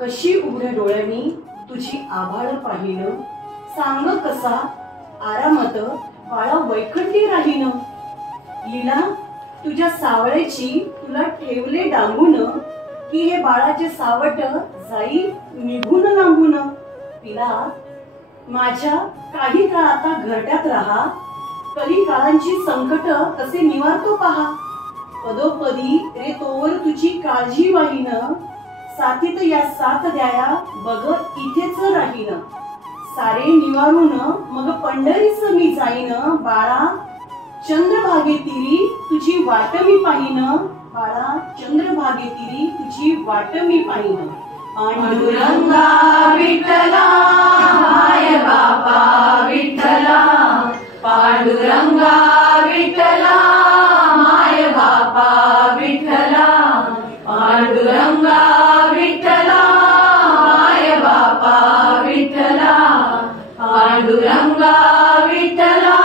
कशी उघड्या डोळ्यांनी तुझी आभाळ पाहिलं, सांग कसा आरामात बाळा वैखंडी राहीन। लीला तुझ्या सावळेची तुला ठेवले डांबून, की हे बाळाचे सावट जाई निघून लांबून। तिला माझ्या काही काळ आता घरट्यात राहा, कली काळांची संकट कसे निवारतो पहा। पदोपदी रे तोवर तुझी काळजी वाहीन, साथीत या साथ द्याया बघ इथेच राहीन। सारे निवारून मग पंढरीस मी जाईन, बाळा चंद्रभागे तिरी तुझी वाट मी पाहीन। बाळा चंद्रभागे तिरी तुझी वाट मी पाहीन। पांडुरंगा विठ्ठला माय बापा विठ्ठला, पांडुरंगा विठ्ठला माय बापा विठ्ठला, पांडुरंगा विठ्ठला माय बापा विठ्ठला, पांडुरंगा विठ्ठला